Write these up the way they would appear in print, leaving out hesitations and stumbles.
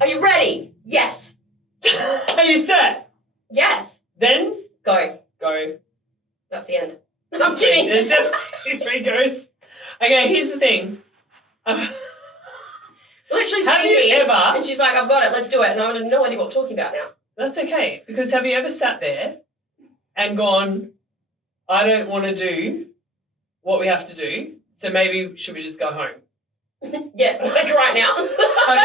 Are you ready? Yes. Are you set? Yes. Then Go. That's the end. I'm kidding. There's definitely 3 goes. Okay, here's the thing. Literally Have sitting you here, ever- and she's like, I've got it, let's do it. And I have no idea what we're talking about now. That's okay, because have you ever sat there and gone, I don't want to do what we have to do, so maybe should we just go home? Yeah, like right now. Have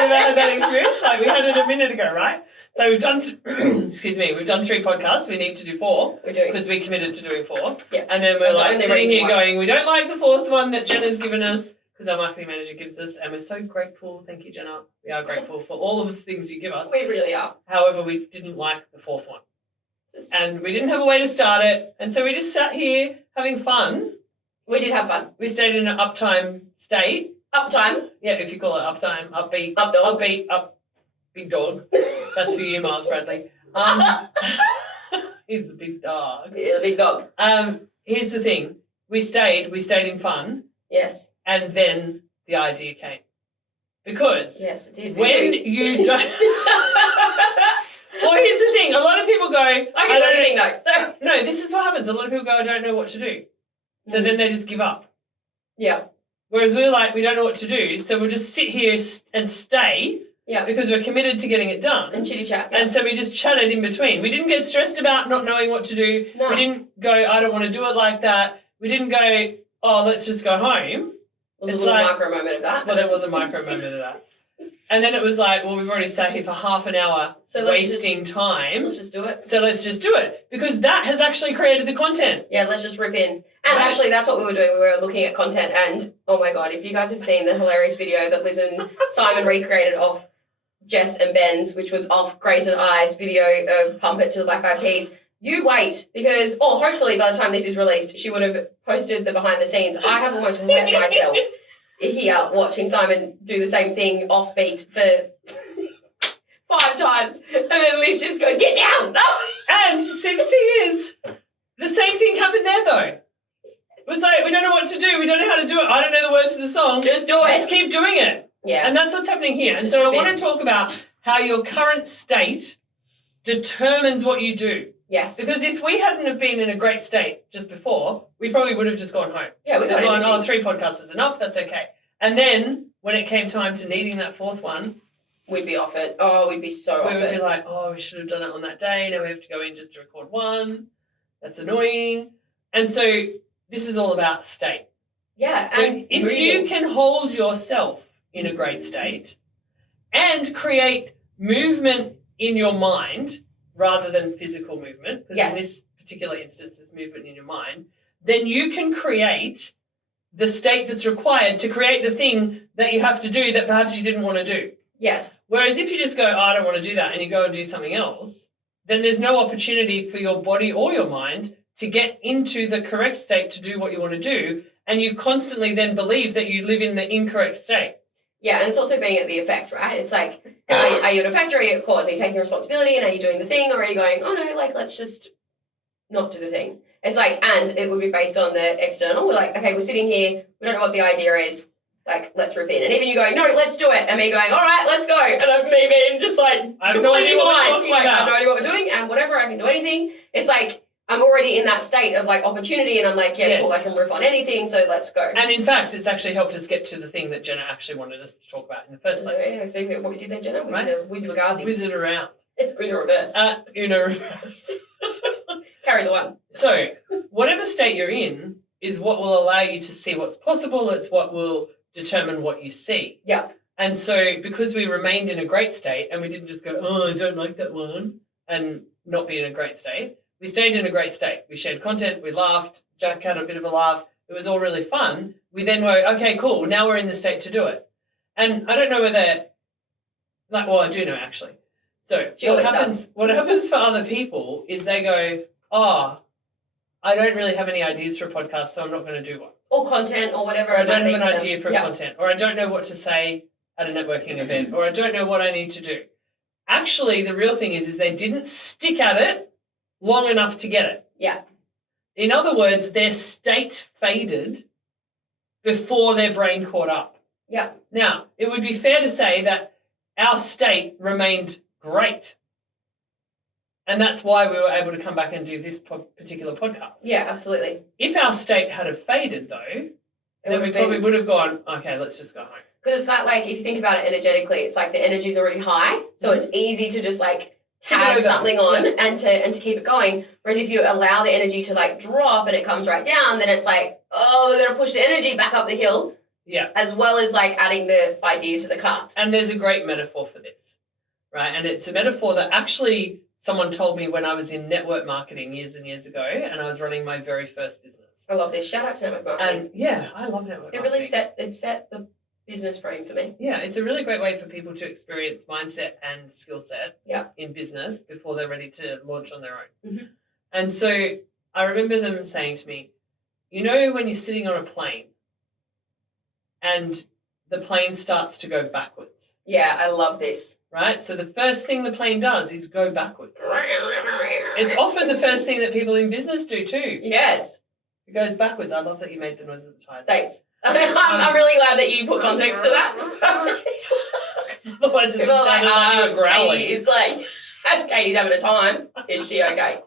you ever had that experience? Like we had it a minute ago, right? So we've done, we've done 3 podcasts. We need to do 4 We're doing. because we committed to doing 4. Yeah. And then we're That's the like only sitting here reason why. going, we don't like the 4th one that Jenna's given us because our marketing manager gives us, and we're so grateful. Thank you, Jenna. We are grateful for all of the things you give us. We really are. However, we didn't like the 4th one. And we didn't have a way to start it. And so we just sat here having fun. We did have fun. We stayed in an uptime state. Uptime. Yeah, if you call it uptime, upbeat. Up dog. Upbeat, up, big dog. That's for you, Miles Bradley. He's the big dog. Yeah, big dog. Here's the thing. We stayed in fun, Yes. and then the idea came. Because Yes, it did. when you don't... Well, here's the thing. A lot of people go... I can do anything though. So No, this is what happens. A lot of people go, I don't know what to do. So then they just give up. yeah. Whereas we're like, we don't know what to do, so we'll just sit here and stay Yeah. because we're committed to getting it done. And chitty chat. Yeah. And so we just chatted in between. We didn't get stressed about not knowing what to do. No. We didn't go, I don't want to do it like that. We didn't go, oh, let's just go home. It was It's a little like- micro moment of that. Well, there was a micro moment of that. And then it was like, well, we've already sat here for half an hour So let's wasting time. Let's just do it. So let's just do it. Because that has actually created the content. Yeah, let's just rip in. And Right. actually, that's what we were doing. We were looking at content, and oh my god, if you guys have seen the hilarious video that Liz and Simon recreated of Jess and Ben's, which was off Grace and I's video of Pump It to the Black Eyed Peas, you wait, because, or hopefully by the time this is released, she would have posted the behind the scenes. I have almost wet myself here watching Simon do the same thing offbeat for 5 times, and then Liz just goes, "Get down!" And see, the thing is, the same thing happened there though. It was like, we don't know what to do. We don't know how to do it. I don't know the words to the song. Just do Let's it. keep doing it. Yeah. And that's what's happening here. And Just so I rip want in. to talk about how your current state determines what you do. Yes. Because if we hadn't have been in a great state just before, we probably would have just gone home. Yeah, we We'd got have gone, energy. 3 podcasts is enough. That's okay. And then when it came time to needing that 4th one, We'd be off it. Oh, we'd be so off we would be it. like, oh, we should have done it on that day. Now we have to go in just to record 1. That's annoying. And so this is all about state. Yeah, So and if breathing. you can hold yourself in a great state and create movement in your mind rather than physical movement, because Yes. in this particular instance there's movement in your mind, then you can create the state that's required to create the thing that you have to do that perhaps you didn't want to do. Yes. Whereas if you just go, oh, I don't want to do that, and you go and do something else, then there's no opportunity for your body or your mind to get into the correct state to do what you want to do, and you constantly then believe that you live in the incorrect state. Yeah, and it's also being at the effect, right? It's like, are you an effect or are you a cause? Are you taking responsibility and are you doing the thing, or are you going, oh no, like, let's just not do the thing? It's like, and it would be based on the external. We're like, okay, we're sitting here, we don't know what the idea is, like, let's rip in. And even you going, no, let's do it, and me going, all right, let's go. And I'm me being just like, I have no idea what we're blind. talking Like, I about. have no idea what we're doing, and whatever, I can do anything. It's like, I'm already in that state of like opportunity, and I'm like, yeah, Yes. cool, I can riff on anything, so let's go. And in fact, it's actually helped us get to the thing that Jenna actually wanted us to talk about in the first place. Yeah, so what we did there, Jenna, we Right? did a Wizzy Bagazi. Whiz it around. Uno reverse. Reverse. Carry the one. So, whatever state you're in is what will allow you to see what's possible. It's what will determine what you see. Yeah. And so, because we remained in a great state and we didn't just go, oh, I don't like that one, and not be in a great state, we stayed in a great state. We shared content, we laughed, Jack had a bit of a laugh. It was all really fun. We then were, okay, cool, now we're in the state to do it. And I don't know whether, like, well, I do know actually. So She always what happens for other people is they go, oh, I don't really have any ideas for a podcast, so I'm not going to do one. Or content or whatever. Or I it might don't be have an them. idea for Yeah. content. Or I don't know what to say at a networking event. Or I don't know what I need to do. Actually, the real thing is they didn't stick at it long enough to get it. Yeah. In other words, their state faded before their brain caught up. Yeah. Now, it would be fair to say that our state remained great. And that's why we were able to come back and do this particular podcast. Yeah, absolutely. If our state had have faded, though, then we probably would have gone, okay, let's just go home. Because it's like, if you think about it energetically, it's like the energy's already high, so it's easy to just like tag something on and to keep it going. Whereas if you allow the energy to like drop and it comes right down, then it's like, oh, we're going to push the energy back up the hill. Yeah. As well as like adding the idea to the cart. And there's a great metaphor for this, right? And it's a metaphor that actually someone told me when I was in network marketing years and years ago, and I was running my very first business. I love this. Shout out to network marketing. And yeah, I love network marketing. It set the business frame for me. Yeah, it's a really great way for people to experience mindset and skill set in business before they're ready to launch on their own. Mm-hmm. And so I remember them saying to me, you know, when you're sitting on a plane and the plane starts to go backwards. Yeah, I love this. Right? So the first thing the plane does is go backwards. It's often the first thing that people in business do too. Yes. It goes backwards. I love that you made the noise of the tires. Thanks. I'm really glad that you put context to that. Otherwise, it just sounded like you were growling. It's like, Katie's having a time. Is she okay?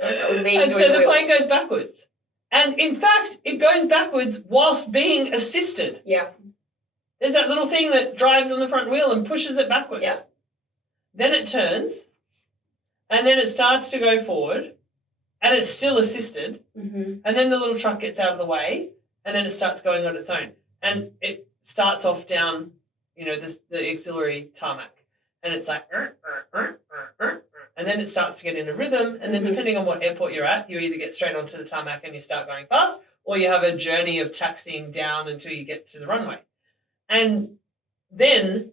That was me and doing so the wheels. plane goes backwards. And in fact, it goes backwards whilst being assisted. Yeah. There's that little thing that drives on the front wheel and pushes it backwards. Yeah. Then it turns, and then it starts to go forward, and it's still assisted. Mm-hmm. And then the little truck gets out of the way, and then it starts going on its own. And it starts off down, you know, the auxiliary tarmac. And it's like, and then it starts to get in a rhythm. And then depending on what airport you're at, you either get straight onto the tarmac and you start going fast, or you have a journey of taxiing down until you get to the runway. And then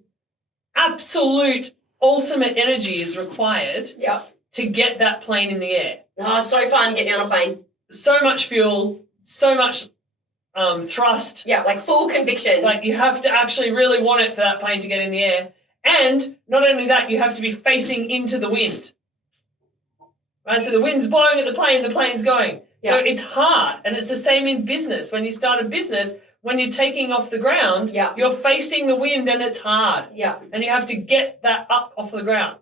absolute ultimate energy is required to get that plane in the air. Oh, so fun getting on a plane. So much fuel, so much thrust. Yeah, like full conviction. Like you have to actually really want it for that plane to get in the air. And not only that, you have to be facing into the wind. Right? So the wind's blowing at the plane's going. Yeah. So it's hard. And it's the same in business. When you start a business, when you're taking off the ground, you're facing the wind and it's hard. Yeah. And you have to get that up off the ground.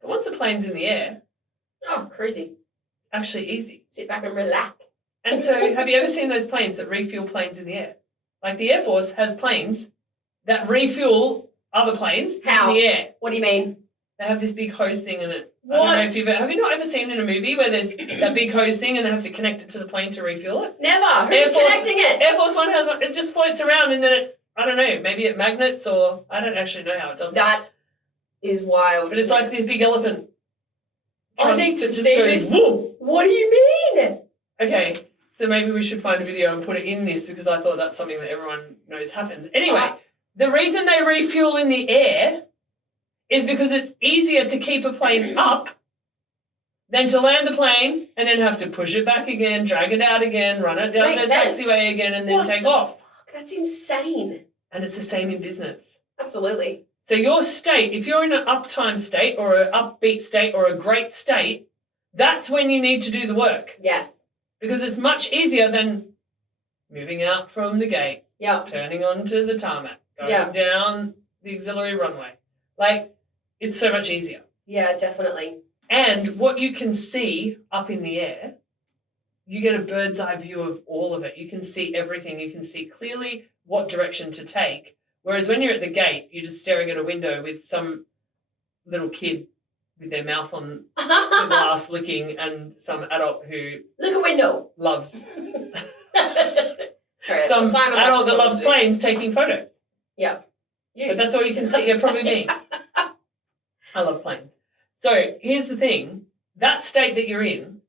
But once the plane's in the air, crazy. It's actually easy. Sit back and relax. And so have you ever seen those planes that refuel planes in the air? Like the Air Force has planes that refuel other planes in the air. What do you mean? They have this big hose thing in it. What? I don't know if have you not ever seen in a movie where there's that big hose thing and they have to connect it to the plane to refuel it? Never. Who's connecting it? Air Force One has it just floats around and then it, I don't know, maybe it magnets or I don't actually know how it does that. Is wild. But it's like this big elephant. I need to see this. Whoa. What do you mean? Okay, so maybe we should find a video and put it in this because I thought that's something that everyone knows happens. Anyway, the reason they refuel in the air is because it's easier to keep a plane up than to land the plane and then have to push it back again, drag it out again, run it down the taxiway again and then take off. That's insane. And it's the same in business. Absolutely. So your state, if you're in an uptime state or an upbeat state or a great state, that's when you need to do the work. Yes. Because it's much easier than moving out from the gate, turning onto the tarmac, going down the auxiliary runway. Like, it's so much easier. Yeah, definitely. And what you can see up in the air, you get a bird's eye view of all of it. You can see everything. You can see clearly what direction to take. Whereas when you're at the gate, you're just staring at a window with some little kid with their mouth on the glass licking and some adult who... Look a window. Loves... Sorry, some adult that loves planes taking photos. Yeah. But that's all you can see. Yeah, probably me. I love planes. So here's the thing. That state that you're in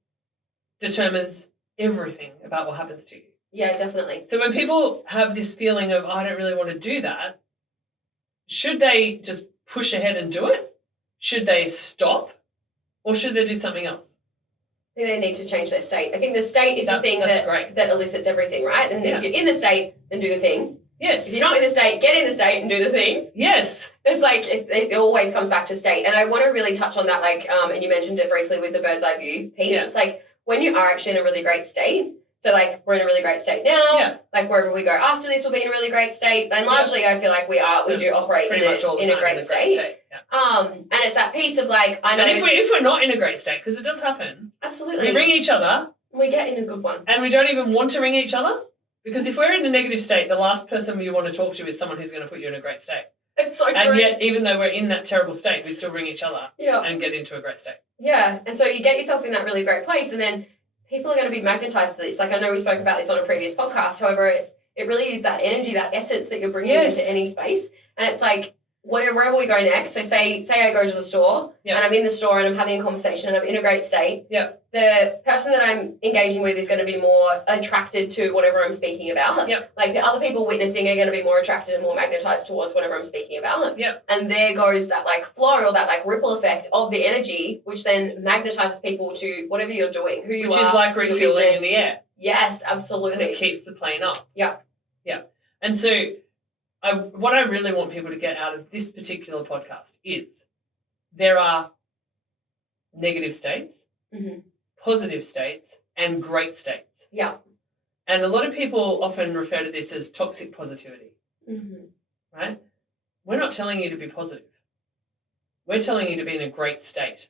determines everything about what happens to you. Yeah, definitely. So when people have this feeling of, I don't really want to do that, should they just push ahead and do it? Should they stop? Or should they do something else? I think they need to change their state. I think the state is the thing that elicits everything, right? And if you're in the state, then do the thing. Yes. If you're not in the state, get in the state and do the thing. Yes. It's like it always comes back to state. And I want to really touch on that, like, and you mentioned it briefly with the bird's eye view piece. Yeah. It's like when you are actually in a really great state, So, like, we're in a really great state now. Yeah. Like, wherever we go after this will be in a really great state. And largely, I feel like we do operate Pretty much all the in a time great state. Yeah. And it's that piece of, like, I know. And if we're not in a great state, because it does happen, absolutely, we ring each other. We get in a good one. And we don't even want to ring each other. Because if we're in a negative state, the last person you want to talk to is someone who's going to put you in a great state. It's so true. And yet, even though we're in that terrible state, we still ring each other and get into a great state. Yeah. And so you get yourself in that really great place, and then people are going to be magnetized to this. Like, I know we spoke about this on a previous podcast. However, it really is that energy, that essence that you're bringing into any space. And it's like, wherever we go next, so say I go to the store and I'm in the store and I'm having a conversation and I'm in a great state, the person that I'm engaging with is going to be more attracted to whatever I'm speaking about. Like, the other people witnessing are going to be more attracted and more magnetized towards whatever I'm speaking about. And there goes that, like, flow or that, like, ripple effect of the energy, which then magnetizes people to whatever you're doing, who you are. Which is like refueling in the air. Yes, absolutely. And it keeps the plane up. Yeah. And so what I really want people to get out of this particular podcast is there are negative states, positive states, and great states. Yeah. And a lot of people often refer to this as toxic positivity. Right? We're not telling you to be positive. We're telling you to be in a great state.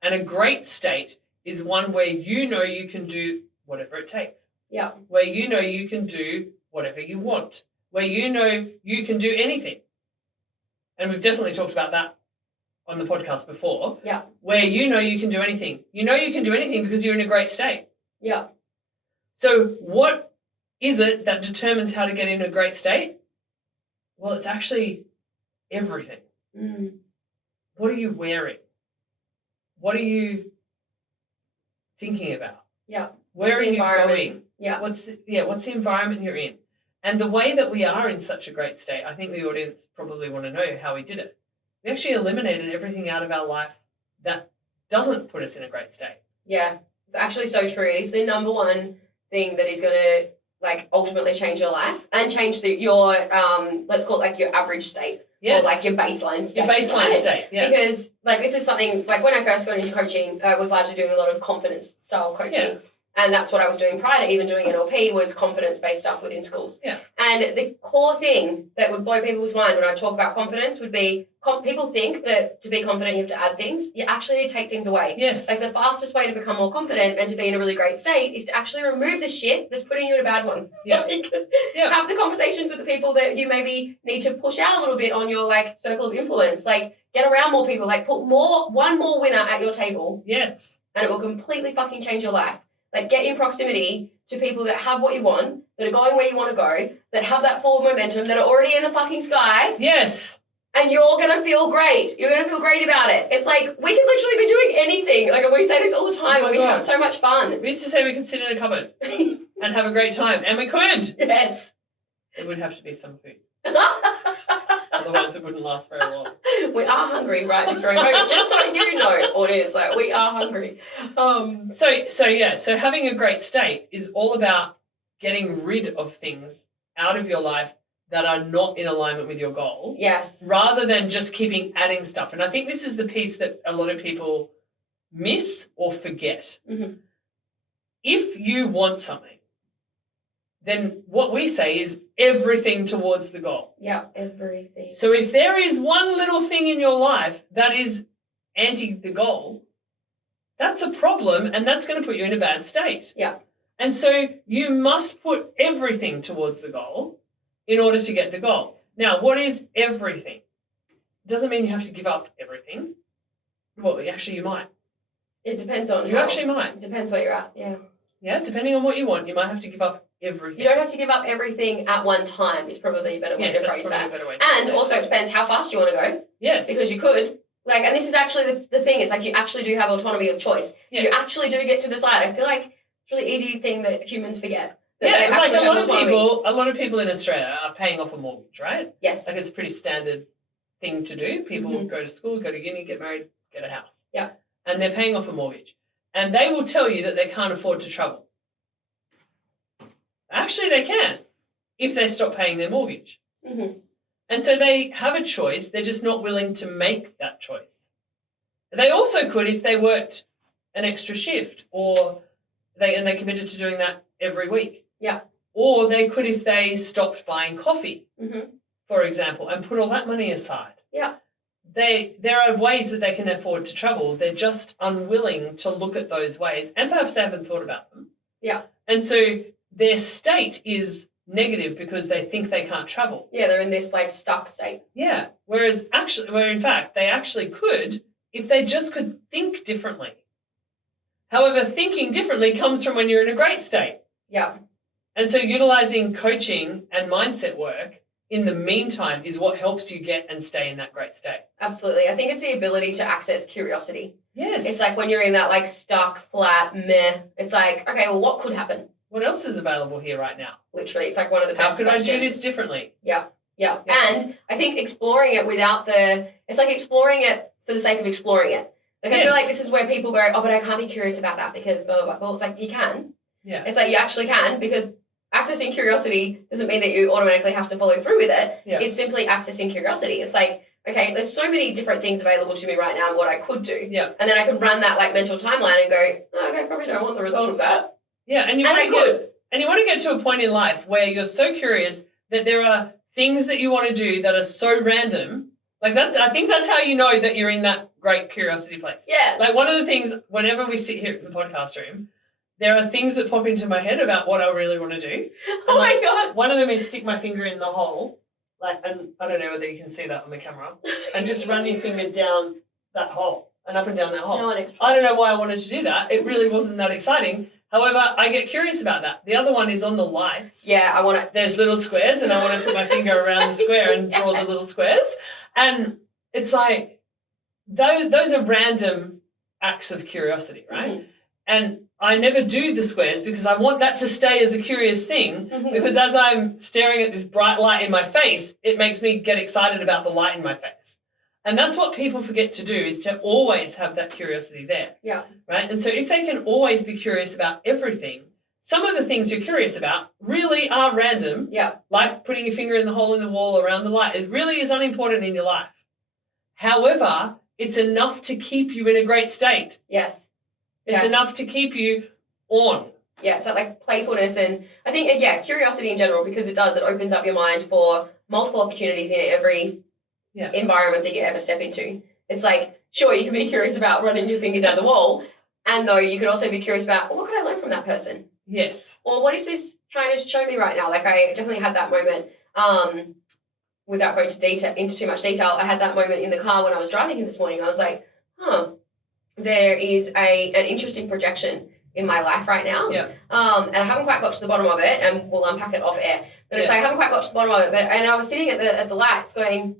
And a great state is one where you know you can do whatever it takes. Yeah. Where you know you can do whatever you want. Where you know you can do anything. And we've definitely talked about that on the podcast before. Yeah. Where you know you can do anything. You know you can do anything because you're in a great state. Yeah. So what is it that determines how to get in a great state? Well, it's actually everything. What are you wearing? What are you thinking about? Yeah. Where are you going? Yeah. What's the environment you're in? And the way that we are in such a great state, I think the audience probably want to know how we did it. We actually eliminated everything out of our life that doesn't put us in a great state. Yeah. It's actually so true. It's the number one thing that is going to, like, ultimately change your life and change your let's call it, like, your average state. Yes. Or, like, your baseline state. Your baseline state, yeah. Because, like, this is something, like, when I first got into coaching, I was largely doing a lot of confidence style coaching. Yeah. And that's what I was doing prior to even doing NLP, was confidence-based stuff within schools. Yeah. And the core thing that would blow people's mind when I talk about confidence would be, people think that to be confident you have to add things. You actually need to take things away. Yes. Like, the fastest way to become more confident and to be in a really great state is to actually remove the shit that's putting you in a bad one. Yeah. Have the conversations with the people that you maybe need to push out a little bit on your, like, circle of influence. Like, get around more people. Like, put one more winner at your table. Yes. And it will completely fucking change your life. Like, get in proximity to people that have what you want, that are going where you want to go, that have that forward momentum, that are already in the fucking sky. Yes. And you're going to feel great. You're going to feel great about it. It's like, we can literally be doing anything. Like, we say this all the time. We have so much fun. We used to say we could sit in a cupboard and have a great time. And we could. Yes. It would have to be some food. Otherwise, it wouldn't last very long. We are hungry right this very moment. Just so you know, audience, like, we are hungry. So having a great state is all about getting rid of things out of your life that are not in alignment with your goal. Yes. Rather than just keeping adding stuff. And I think this is the piece that a lot of people miss or forget. If you want something, then what we say is everything towards the goal. Yeah, everything. So if there is one little thing in your life that is anti the goal, that's a problem, and that's going to put you in a bad state. Yeah. And so you must put everything towards the goal in order to get the goal. Now, what is everything? Doesn't mean you have to give up everything. Well, actually, you might. It depends on You actually might. It depends where you're at, yeah. Yeah, depending on what you want, you might have to give up everything. You don't have to give up everything at one time, is probably a better way to phrase that. And also it depends how fast you want to go. Yes. Because you could. Like, and this is actually the thing, it's like you actually do have autonomy of choice. Yes. You actually do get to decide. I feel like it's a really easy thing that humans forget. That Yeah, like a lot of people in Australia are paying off a mortgage, right? Yes. Like, it's a pretty standard thing to do. People go to school, go to uni, get married, get a house. Yeah. And they're paying off a mortgage. And they will tell you that they can't afford to travel. Actually, they can if they stop paying their mortgage. And so they have a choice. They're just not willing to make that choice. They also could if they worked an extra shift or They committed to doing that every week. Yeah. Or they could if they stopped buying coffee, Mm-hmm. for example, and put all that money aside. Yeah. There are ways that they can afford to travel. They're just unwilling to look at those ways, and perhaps they haven't thought about them. Yeah. And so their state is negative because they think they can't travel. Yeah, they're in this like stuck state. Yeah. Where in fact they actually could if they just could think differently. However, thinking differently comes from when you're in a great state. Yeah. And so utilizing coaching and mindset work in the meantime is what helps you get and stay in that great state. Absolutely. I think it's the ability to access curiosity. Yes. It's like when you're in that like stuck, flat, meh, it's like, okay, well, what could happen? What else is available here right now? Literally, it's like one of the best How could questions. I do this differently? Yeah. Yeah. And I think exploring it it's like exploring it for the sake of exploring it. Like I feel like this is where people go, oh, but I can't be curious about that because blah, blah, blah. Well, it's like you can. Yeah. It's like you actually can, because accessing curiosity doesn't mean that you automatically have to follow through with it. Yeah. It's simply accessing curiosity. It's like, okay, there's so many different things available to me right now and what I could do. Yeah. And then I could run that like mental timeline and go, oh, okay, I probably don't want the result of that. Yeah, and you want to get to a point in life where you're so curious that there are things that you want to do that are so random. Like I think that's how you know that you're in that great curiosity place. Yes. Like one of the things, whenever we sit here in the podcast room, there are things that pop into my head about what I really want to do. Oh my God. One of them is stick my finger in the hole, and I don't know whether you can see that on the camera, and just run your finger down that hole and up and down that hole. No, I don't know why I wanted to do that. It really wasn't that exciting. However, I get curious about that. The other one is on the lights. Yeah, I want to. There's little squares, and I want to put my finger around the square and draw the little squares. And it's like, those are random acts of curiosity, right? Mm-hmm. And I never do the squares because I want that to stay as a curious thing, because as I'm staring at this bright light in my face, it makes me get excited about the light in my face. And that's what people forget to do, is to always have that curiosity there. Yeah. Right? And so if they can always be curious about everything, some of the things you're curious about really are random. Yeah. Like putting your finger in the hole in the wall around the light. It really is unimportant in your life. However, it's enough to keep you in a great state. Yes. It's enough to keep you on. Yeah, so like playfulness, and I think, curiosity in general, because it opens up your mind for multiple opportunities in every environment that you ever step into. It's like, sure, you can be curious about running your finger down the wall, and though you could also be curious about, well, what can I learn from that person? Yes. Or what is this trying to show me right now? Like I definitely had that moment, without going into too much detail, I had that moment in the car when I was driving in this morning. I was like, there is an interesting projection in my life right now. Yeah. And I haven't quite got to the bottom of it, and we'll unpack it off air. But it's like I haven't quite got to the bottom of it. And I was sitting at the lights going,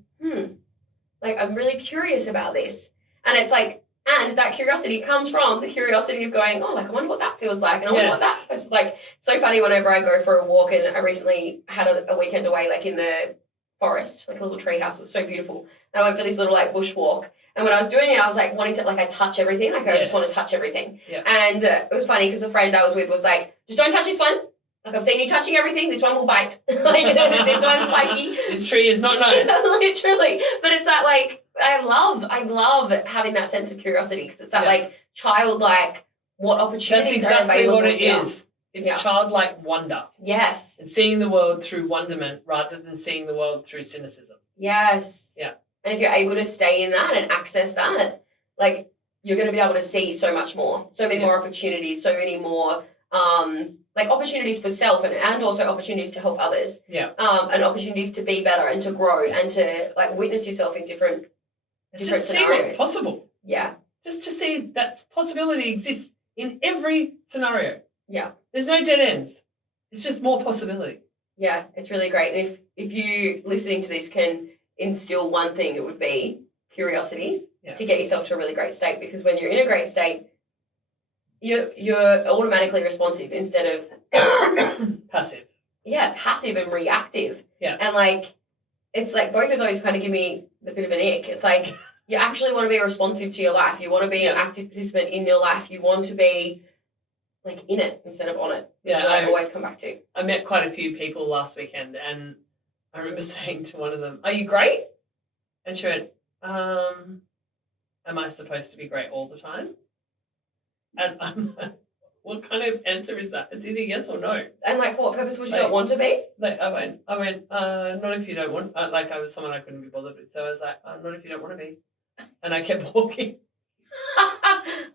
like I'm really curious about this. And it's like, and that curiosity comes from the curiosity of going, oh, like I wonder what that feels like, and I wonder what that feels like. So funny whenever I go for a walk, and I recently had a weekend away, like in the forest, like a little tree house. It was so beautiful. And I went for this little like bush walk. And when I was doing it, I was like wanting to, like, I touch everything. Like, I just want to touch everything. Yeah. And it was funny because the friend I was with was like, just don't touch this one. Like, I've seen you touching everything. This one will bite. Like, this one's spiky. This tree is not nice. Literally. But it's that, like, I love having that sense of curiosity, because it's that, like, childlike, what opportunities are available. That's exactly what it is. It's childlike wonder. Yes. It's seeing the world through wonderment rather than seeing the world through cynicism. Yes. Yeah. And if you're able to stay in that and access that, like, you're going to be able to see so much more, so many more opportunities, so many more, like, opportunities for self and also opportunities to help others. Yeah. And opportunities to be better and to grow and to, like, witness yourself in different just scenarios. See what's possible. Yeah. Just to see that possibility exists in every scenario. Yeah. There's no dead ends. It's just more possibility. Yeah, it's really great. And if you listening to this can instill one thing, it would be curiosity to get yourself to a really great state, because when you're in a great state, you're automatically responsive instead of passive. Yeah, passive and reactive. Yeah. And like, it's like both of those kind of give me a bit of an ick. It's like you actually want to be responsive to your life. You want to be an active participant in your life. You want to be like in it instead of on it. Yeah, I always come back to. I met quite a few people last weekend, and I remember saying to one of them, "Are you great?" And she went, "Am I supposed to be great all the time?" And I'm like, what kind of answer is that? It's either yes or no. And like, for what purpose would you Like- not want to be? Like I went, not if you don't want. Like I was someone I couldn't be bothered with, so I was like, not if you don't want to be, and I kept walking.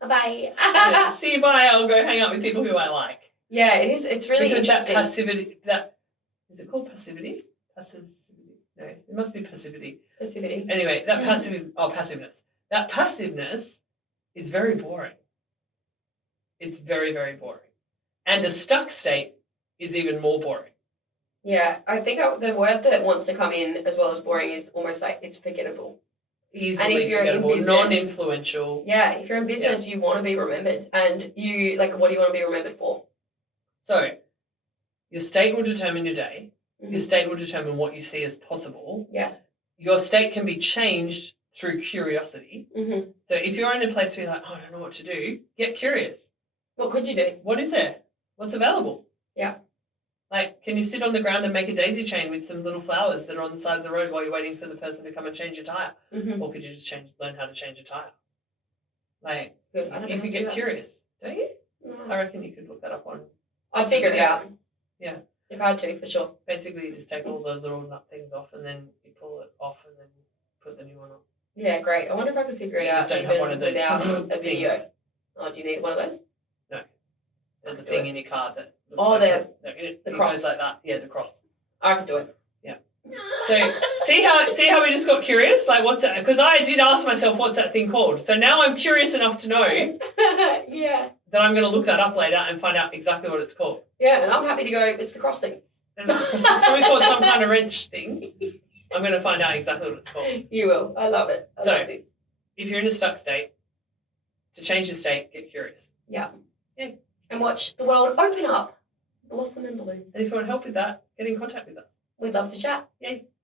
Bye. Yeah, see you, bye. I'll go hang out with people who I like. Yeah, it is. It's really Because interesting. that passivity, that is it called passivity? Passivity? No, it must be passivity. Passivity. Anyway, that passiveness. That passiveness is very boring. It's very, very boring. And a stuck state is even more boring. Yeah, I think the word that wants to come in as well as boring is almost like it's forgettable. Easily you're in forgettable, business- non-influential. Yeah, if you're in business, you want to be remembered, and you like, what do you want to be remembered for? So, your state will determine your day. Mhm. Your state will determine what you see as possible. Yes. Your state can be changed through curiosity. Mm-hmm. So if you're in a place where you're like, oh, I don't know what to do, get curious. What could you do? What is there? What's available? Yeah. Like, can you sit on the ground and make a daisy chain with some little flowers that are on the side of the road while you're waiting for the person to come and change your tire? Mm-hmm. Or could you just learn how to change a tire? Like, Good. I don't know you how could to do get that. curious, don't you? No. I reckon you could look that up on. I'd figure it out. Yeah. If I had to, for sure. Basically, you just take all the little nut things off and then you pull it off and then put the new one on. Yeah, great. I wonder if I could figure it You out just don't have even one of those without a video. things. Oh, do you need one of those? There's a Do thing it. in your car that. looks Oh, like the it cross. goes like that. Yeah, the cross. I could do it. So see how we just got curious? Like, what's that? Because I did ask myself, what's that thing called? So now I'm curious enough to know Yeah. that I'm going to look that up later and find out exactly what it's called. Yeah, and I'm happy to go, it's the cross thing. And it's probably called some kind of wrench thing. I'm going to find out exactly what it's called. You will. I love it. I So- love this. If you're in a stuck state, to change your state, get curious. And watch the world open up, blossom and bloom. And if you want help with that, get in contact with us. We'd love to chat. Yay.